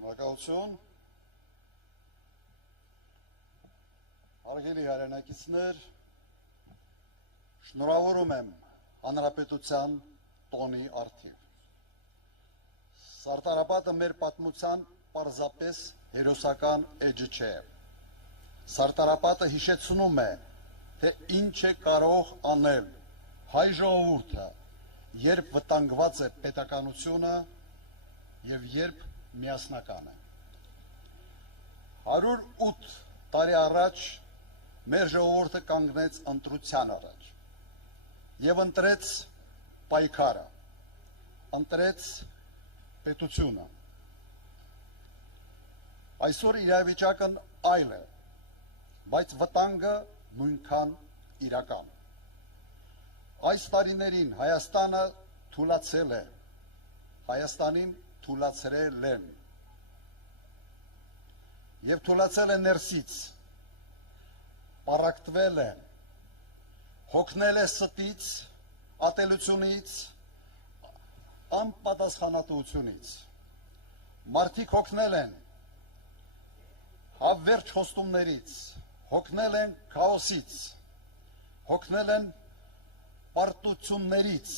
Շնորհակալություն։ Հարգելի հայրենակիցներ, շնորհավորում եմ Հանրապետության տոնի առթիվ։ Սարտարապատը մեր պատմության պարզապես հերոսական էջը չէ։ Սարտարապատը հիշեցնում է, թե ինչ է կարող անել հայ ժողովուրդը, երբ վտանգված է պետականությունը և երբ միասնական է։ 108 տարի առաջ մեր ժողովուրդը կանգնեց ընտրության առաջ և ընտրեց պայքարը, ընտրեց պետությունը։ Այսօր իրավիճակն այլ է, բայց վտանգը նույնքան իրական։ Այս տարիներին Հայաստանը թուլացել է, Հայաստանին թուլացրել են և թուլացել է ներսից, պառակտվել է, հոգնել է ստից, ատելությունից, անպատասխանատվությունից։ Մարդիկ հոգնել են հավերժ խոստումներից, հոգնել են քաոսից, հոգնել են պարտություններից։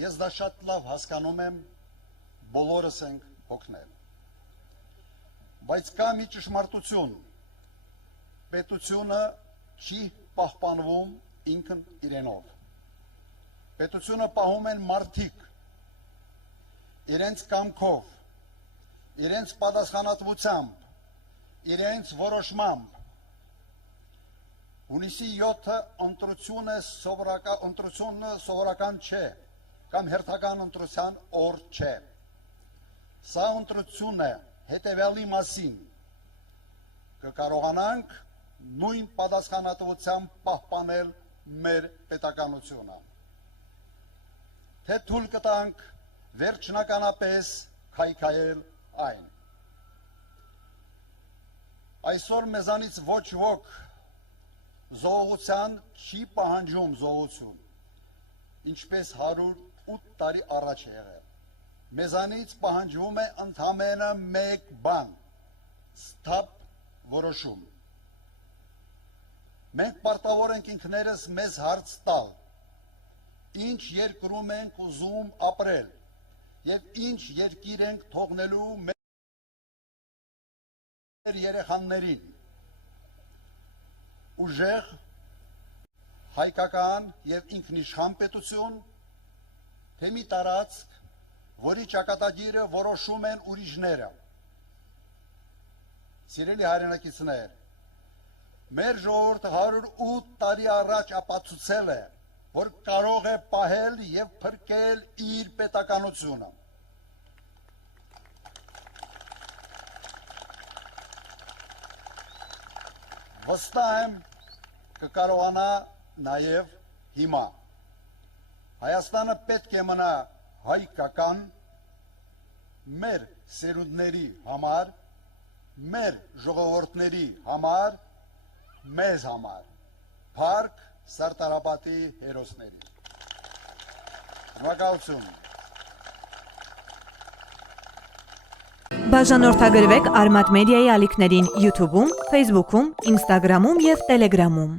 Ես դա շատ լավ հասկանում եմ, բոլորս ենք հոգնել։ Բայց կա մի ճշմարտություն, պետությունը չի պահպանվում ինքն իրենով։ Պետությունը պահում են մարդիկ, իրենց կամքով, իրենց պատասխանատվությամբ, իրենց որոշմամբ։ Հունիսի 7-ը ընտրությունը սովորական չէ, կամ հերթական ընտրության օր չէ։ Սա ընտրություն է հետևյալի մասին, կկարողանանք նույն պատասխանատվությամբ պահպանել մեր պետականությունը, թե թույլ կտանք վերջնականապես քայքայել այն։ Այսօր մեզանից ոչ ոք զոհության չի պահանջում զոհություն, ինչպես 108 տարի առաջ է եղել։ Մեզանից պահանջվում է ընդամենը մեկ բան՝ սթափ որոշում։ Մենք պարտավոր ենք ինքներս մեզ հարց տալ, ինչ երկրում ենք ուզում ապրել և ինչ երկիր ենք թողնելու մեր երեխաներին։ Ուժեղ, հայկական և ինքնիշխան պետություն, թե մի տարածք, որի ճակատագիրը որոշում են ուրիշները։ Սիրելի հայրենակիցներ, մեր ժողովուրդը 108 տարի առաջ ապացուցել է, որ կարող է պահել և փրկել իր պետականությունը։ Վստահ եմ, կկարողանա նաև հիմա։ Հայաստանը պետք է մնա հայկական, մեր սերունդների համար, մեր ժողովուրդների համար, մեզ համար, փառք Սարտարապատի հերոսներին։ Շնորհակալություն։ Բաժանորդագրվեք Արմատ մեդիայի ալիքներին YouTube-ում, Facebook-ում, Instagram-ում և Telegram-ում։